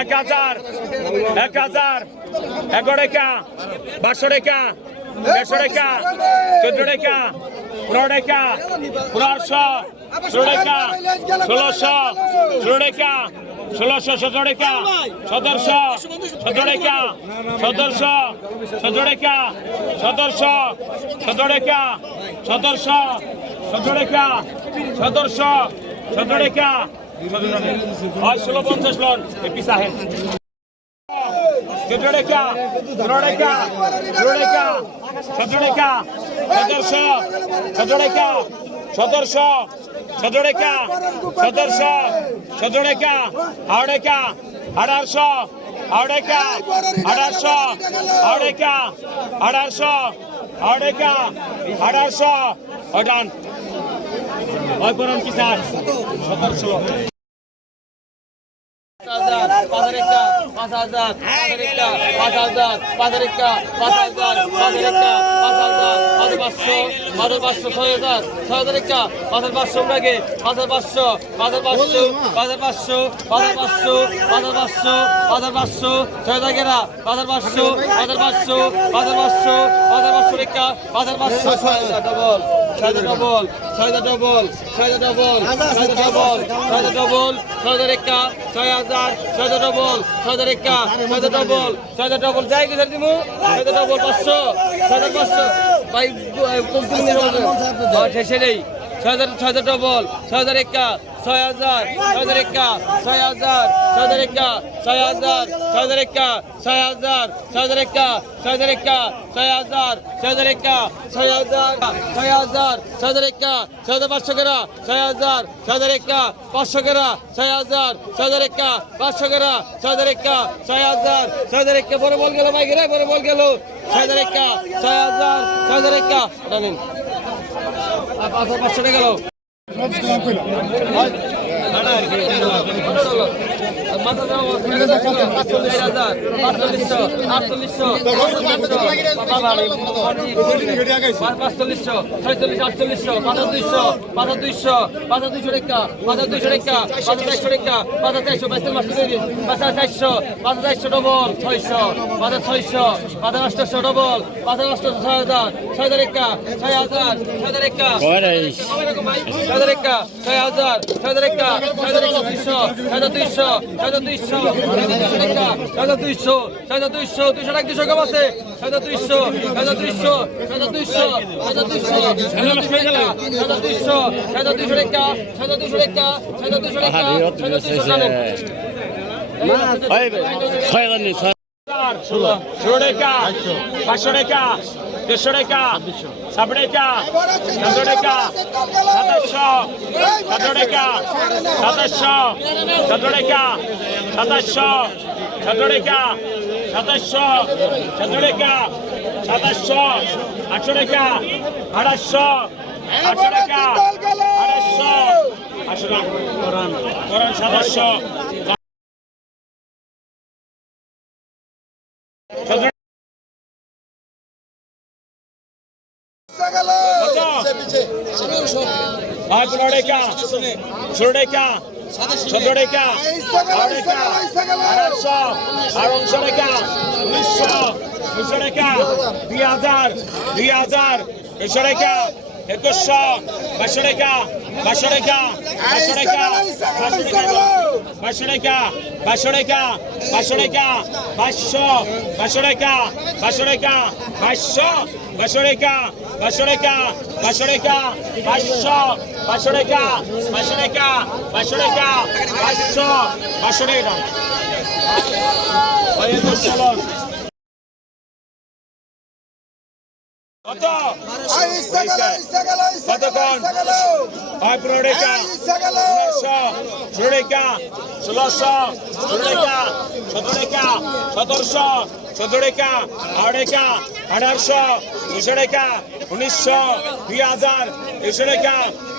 এক হাজার। এক হাজার। এগারো রেখা। বারোশো রেখা। দেড়শো রেখা। চোদ্দ রেখা। পনেরো রেখা। পনেরোশো। ষোলো রেখা। ষোলোশো। ষোলো রেখা। ষোলোশো সতেরো রেখা। সতেরোশো। সতেরো রেখা। সতেরোশো। সতেরো রেখা। সতেরোশো। সতেরো রেখা। সতেরোশো। সতেরো রেখা। সতেরোশো সতেরো হয় ষোলো পঞ্চাশ লন, এ পিসা হে। চোদ্দ রেখা পনেরো রেখা ষোলো রেখা সতেরো রেখা সতেরোশো সতেরো রেখা সতেরোশো সতেরো রেখা সতেরোশো সতেরো ওটান করুন পিসার সতেরোশো পাঁচ হাজার পাঁচ হাজার পাঁচ হাজার পাঁচ হাজার পাঁচ হাজার পাঁচ হাজার পাঁচ পাঁচশো পাঁচ পাঁচশো ছয় হাজার ছয় হাজার একটা পাঁচ হাজার পাঁচশো লাগে পাঁচ হাজার পাঁচশো পাঁচ হাজার পাঁচশো পাঁচ হাজার পাঁচশো পাঁচ হাজার পাঁচশো পাঁচ হাজার পাঁচশো পাঁচ হাজার পাঁচশো ছয় হাজার গেরা পাঁচ হাজার পাঁচশো পাঁচ হাজার পাঁচশো পাঁচ হাজার পাঁচশো পাঁচ হাজার পাঁচশো রেখা পাঁচ হাজার পাঁচশো ছয় হাজার ডবল ছয় হাজার ডবল ছয় হাজার ডবল ছয় হাজার ডবল ছয় হাজার ডবল ছয় হাজার ডবল ছয় হাজার একা ছয় হাজার ছয় হাজার ডবল ছয় হাজার একা ছয় হাজার ডবল ছয় হাজার ডবল যাই কি দিমু ছয় হাজার ডবল পাঁচশো ছয় পাঁচশো। ভাই সেটাই। ছয় হাজার ছয় হাজার ডবল ছয় হাজার একা ছয় হাজার ছয় হাজার একা ছয় হাজার ছয় হাজার একা ছয় হাজার ছয় হাজার একা ছয় হাজার ছয় হাজার একা ছয় হাজার একা ছয় হাজার ছয় হাজার একা ছয় হাজার ছয় হাজার ছয় হাজার একা ছয় হাজার পাঁচশো কেরা ছয় হাজার ছয় হাজার একা পাঁচশো কেরা ছয় হাজার ছয় হাজার একা পাঁচশো কেরা ছয় হাজার একা ছয় হাজার ছয় হাজার একা বড় বল গেল ভাই বড় বল গেল ছয় হাজার একা ছয় হাজার ছয় হাজার একা হাজার পাঁচশো টাকা পাঁচচল্লিশশো ছয়চল্লিশ আটচল্লিশশো পাঁচ দুইশো পাঁচ দুইশো পাঁচ দুইশো রেখা পাঁচ দুইশো রেখা পাঁচ চারশো রেখা পাঁচ চারশো বাইশ পাঁচ চারশো পাঁচ চারশো ডবল ছয়শো পাঁচ ছয়শো পাঁচ আটশো ডবল পাঁচ আটশো ছয় হাজার ছয় হাজার রেখা ছয় হাজার ছয় হাজার রেখা ছয় হাজার রেখা ছয় হাজার ছয় হাজার রেখা ছয় হাজার দুইশো ছয় হাজার দুইশো ছয় হাজার দুইশো ছয় হাজার দুইশো ছয় হাজার দুইশো দুইশো টাকা দুইশো কম আছে। ছয় হাজার দুইশো ছয় হাজার দুইশো ছয় হাজার দুইশো ছয় হাজার দুইশো ছয় হাজার দুইশো ছয় হাজার দুইশো রেখা ছয় হাজার দুইশো রেখা ছয় হাজার দুইশো রেখা ছয় দুইশো টানো ষোলো টাকা পাঁচশো টাকা দেড়শো টাকা সাত টাকা সাতশো টাকা, সাতাশশো। সাতশো টাকা, সাতাশশো। সাতশো টাকা, সাতাশশো। সাতশো টাকা, সাতাশশো। সাতশো টাকা, সাতাশশো। আটশো টাকা আঠাশশো আটশো টাকা আঠাশশো আটশো টাকা। সাতাশশো। আর পনেরো টাকা ষোলো টাকা সতেরো টাকা বারো টাকা আঠারোশো আড়াইশো টাকা উনিশশো দুশো টাকা দুই হাজার দুই হাজার দুশো টাকা একুশশো বাইশশো টাকা বাইশশো টাকা বাইশশো টাকা বাইশশো টাকা বাইশশো টাকা বাইশশো টাকা বাইশশো বাইশশো টাকা বাইশশো টাকা বাইশশো বাইশশো টাকা বাইশশো টাকা বাইশশো টাকা বাইশশো বাইশশো টাকা বাইশশো টাকা বাইশশো টাকা বাইশশো বাইশশো টাকা কত কতক্ষণ হয় পুনরেকা উনিশশো ষোলোরেকা ষোলোশো ষোলোরেকা সতেরোরেকা সতেরোশো সতেরোরেকা আড়েকা আঠারোশো দুশোরেকা উনিশশো দুই হাজার দুশোরেকা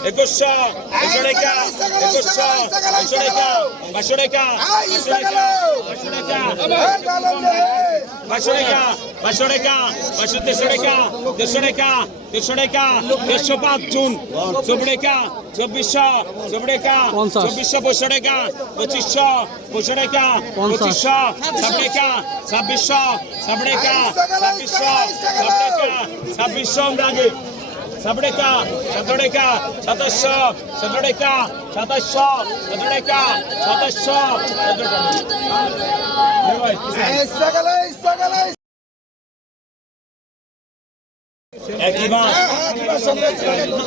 একুশশো দুশোরেকা একুশশো দুশোরেকা পাঁচশোরেকা পাঁচশোরেকা পাঁচশোরেকা পাঁচশো টাকা পাঁচশো টাকা পাঁচশো দেড়শো টাকা দেড়শো টাকা দেড়শো টাকা দেড়শো পাঁচ জুন। চব্বিশ টাকা চব্বিশশো চব্বিশ টাকা চব্বিশশো পঁচিশশো টাকা পঁচিশশো পঁচিশশো টাকা পঁচিশশো ছাব্বিশ টাকা ছাব্বিশশো ছাব্বিশ টাকা ছাব্বিশশো ছাব্বিশ টাকা ছাব্বিশশো আমরা আগে ছাব্বিশ টাকা সতেরো টাকা সাতাশশো সতেরো টাকা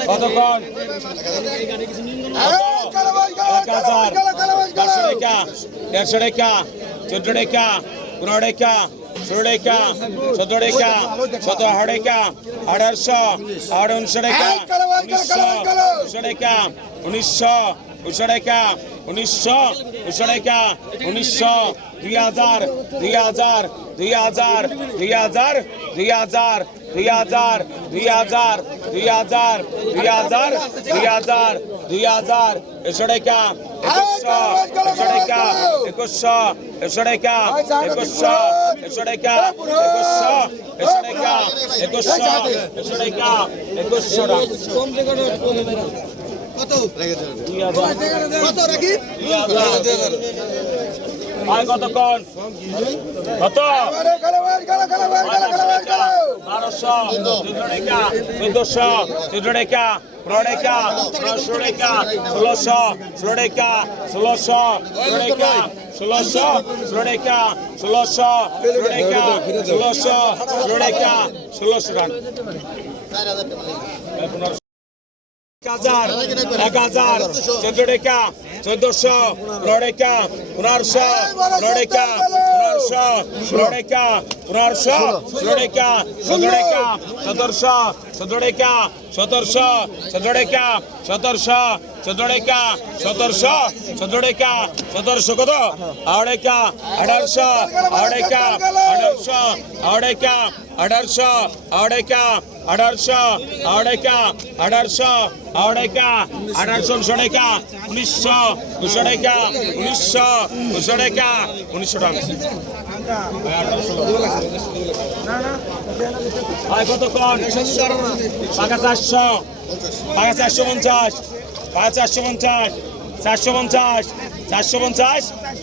কতক্ষণ এক হাজার পাঁচশো টাকা দেড়শো টাকা চোদ্দ টাকা পনেরো টাকা ষোলো টাকা চোদ্দ টাকা সতেরো টাকা আঠারোশো আর উনিশশো টাকা উনিশশো দুশো টাকা উনিশশো দুশো টাকা উনিশশো দুশো টাকা উনিশশো দুই হাজার দুই হাজার দুই হাজার দুই হাজার দুই হাজার দুই হাজার দুই হাজার দুই হাজার দুই হাজার দুই হাজার দুই হাজার একশো টাকা একুশশো একশো টাকা একুশশো একশো টাকা একুশশো একশো টাকা একুশশো একশো টাকা একুশশো একশো টাকা একুশশো হাজার কত রাখি আর কতক্ষণ? কত? বারোশো চোদ্দ টাকা চোদ্দশো চোদ্দ টাকা পনেরো টাকা পনেরোশো টাকা ষোলোশো ষোলো টাকা ষোলোশো ষোলো টাকা ষোলোশো ষোলো টাকা ষোলোশো ষোলো এক হাজার চোদ্দ চোদ্দশো পনেরোকা পনেরোশো পনেরোকা পনেরোশো পনেরোকা পনেরোশো পনেরোকা সতেরোকা সতেরোশো সতেরোকা সতেরোশো সতেরোকা সতেরোশো সতেরোকা সতেরোশো সতেরোকা সতেরোশো কত আড়াইকা আঠারোশো আড়াইকা আঠারোশো আড়াইকা আঠারোশো আড়াইকা আঠারোশো আড়াইকা আঠারোশো আড়াইকা আঠারোশো উনিশশো দুশো টাকা উনিশশো দুশো টাকা উনিশশো টাকা কতক্ষণ পাকা চারশো পাকা চারশো পঞ্চাশ পাকা চারশো পঞ্চাশ চারশো পঞ্চাশ চারশো পঞ্চাশ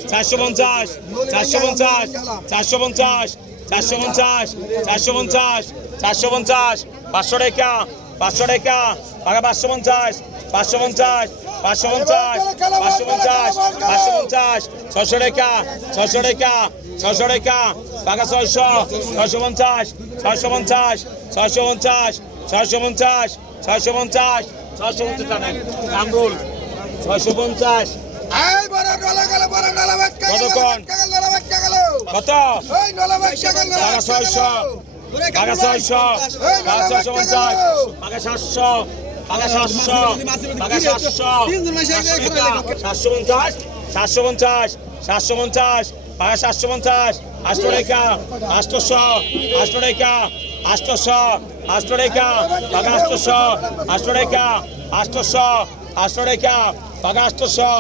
চারশো পঞ্চাশ চারশো পঞ্চাশ চারশো পঞ্চাশ চারশো পঞ্চাশ চারশো পঞ্চাশ চারশো পঞ্চাশ পাঁচশো টাকা পাঁচশো টাকা পাকা পাঁচশো পঞ্চাশ পাঁচশো পঞ্চাশ পাঁচশো পঞ্চাশ পাঁচশো পঞ্চাশ পাঁচশো পঞ্চাশ ছশো টাকা ছশো টাকা ছশো টাকা পাকা ছয়শো ছশো পঞ্চাশ ছশো পঞ্চাশ ছশো পঞ্চাশ ছশো পঞ্চাশ ছশো পঞ্চাশ ছশো পঞ্চাশ কামরুল ছশো পঞ্চাশ। কতক্ষণ? কত? ছয়শো। ছয়শো। ছয়শো পঞ্চাশ। সাতশো। সাতশো। পঞ্চাশ সাতশো পঞ্চাশ সাতশো পঞ্চাশ পাকা সাতশো পঞ্চাশ আটশো রেখা আটশোশো আটশো রেখা আটশোশো আটশো রেখা পাকা আটশোশো আটশো রেখা আটশোশো আটশো রেখা পাকা আটশোশো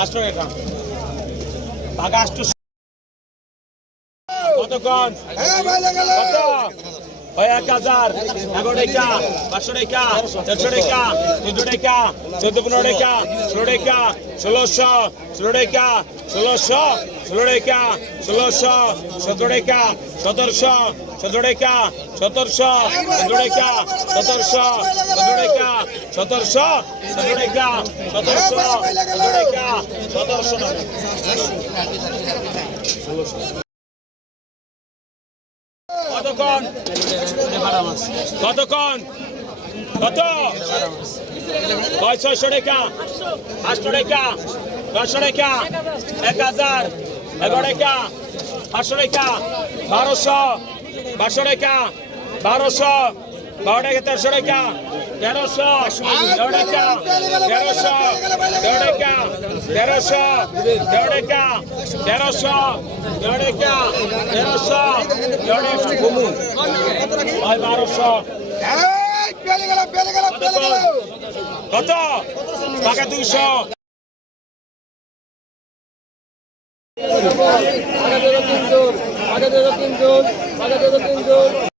আটশো পাকা আটশোশো কতক্ষণ? কত? ওই এক হাজার এগারো টাকা পাঁচশো টাকা চারশো টাকা চোদ্দ টাকা চোদ্দ পনেরো টাকা ষোলো টাকা ষোলোশো ষোলো টাকা ষোলোশো ষোলো টাকা ষোলোশো সতেরো টাকা সতেরোশো কতক্ষণ? কতক্ষণ? কত? ছয়শো টাকা। আটশো টাকা। দশশো টাকা। এক হাজার। এগারো টাকা। পাঁচশো টাকা। বারোশো। বারোশো টাকা। বারোশো। বারো টাকা, তেরোশো টাকা। তেরোশো তেরো টাকা তেরোশো তেরো টাকা তেরোশো তেরো টাকা তেরোশো তেরো টাকা তেরোশো তেরো টাকা ঘুমুন ভাই বারোশো কত টাকা দুইশো আগে দিল তিনজন আগে দিল তিনজন